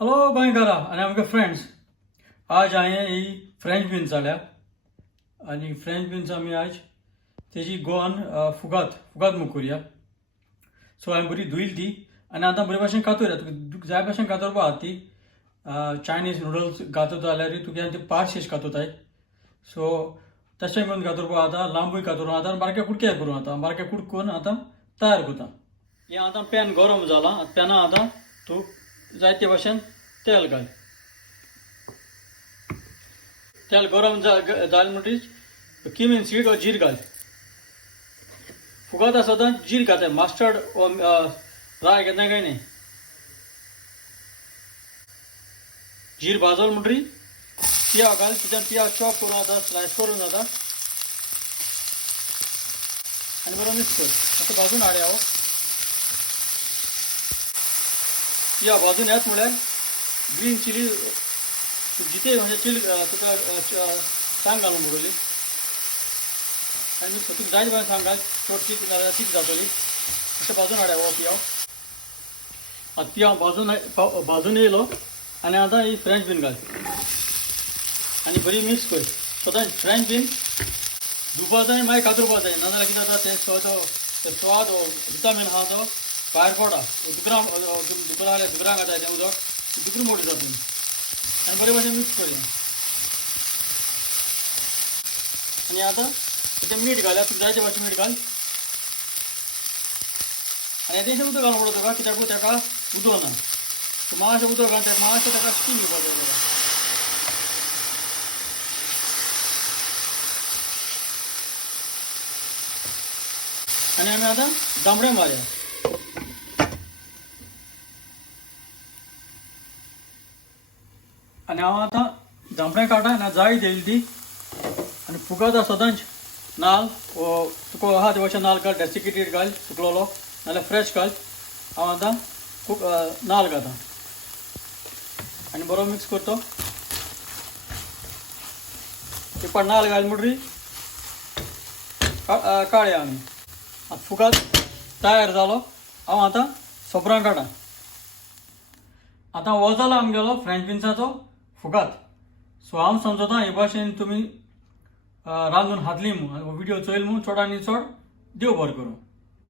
Hello गोंयकारा आनी आमगे friends. आज हांवें ही फ्रेंच बीन्स हाडल्या आनी फ्रेंच बीन्स आमी आज तेजी गोवन फुगात मूग करुया. सो हांवें बरी धुयली ती आनी आतां बरे भाशेन कातुया. तुका जाय भाशेन कातरपा आहा ती. चायनीज नूडल्स घातत जाल्यार तुका ती पार्शेश कातोताय. सो तशें करून कातरपा आतां लांबूय कातरून आतां बारक्या कुडक्या करूं. आतां बारक्या कुडक करून आतां तयार करता. हें आतां पॅन गरम जालां. पॅना आतां तूं जायते भाशेन तेल घाल. तेल गरम जालें म्हणटरीच किमीन सीड वा जीर घाल. फुगात आसता जीर घाताय. मास्टर्ड राय घेतनाय काय न्ही. जीर भाजल म्हणटरी पियाव घाल. तितून पियाव चॉप करून आतां स्लायस करून आतां आनी बरो मिक्स कर. असं भाजून हाडया. पियाव भाजून येत म्हळ्यार ग्रीन चिली जिते म्हणजे चिली तुका सांग घालून पडटली आनी तुका जाय भाशेन सांग घाल. चडशी तीख जातली. अशें भाजून हाडया पियाव. आतां पियाव भाजून येयलो आनी आतां ही फ्रेंच बीन घाल आनी बरी मिक्स कर. सदां फ्रेंच बीन धुवपा जाय मागीर कातरपा जाय. नाजाल्यार कितें जाता तें स्वाद विटामीन आहा तो भायर पडा. दुकरां घाताय तें उदक दुकर मोठी जातली आनी बरे भाशेन मिक्स कर. आनी आतां तें मीठ घाल. तुका जाय ते भाशेन मीठ घाल आनी येदेशें उदक घालूं पडटा तुका. कित्याक तेका उदक ना. मातशें उदक घाल. मातशें तेका स्टीम घेवपाक जाय. आनी आमी आतां दामडे मारया. आनी हांव आतां दामडे काडटा आनी जाय येयली ती आनी फुगात सदांच नाल्ल तुका आहा ते भाशेन नाल्ल घाल. डेसिकेटेड घाल सुकलोलो नाल्यार फ्रेश घाल. हांव आतां नाल्ल घालता आनी बरो मिक्स करता. एक पाट नाल्ल घाल म्हणटरी काडया आमी. आतां फुगात तयार जालो. हांव आतां सोपरां काडा. आतां हो जाला आमगेलो फ्रेंच बीन्साचो फुगात. सो हांव समजता हे भाशेन तुमी रांदून खातली म्हूण. व्हिडिओ चोयल म्हूण चड आनी चड देव बरें करूं.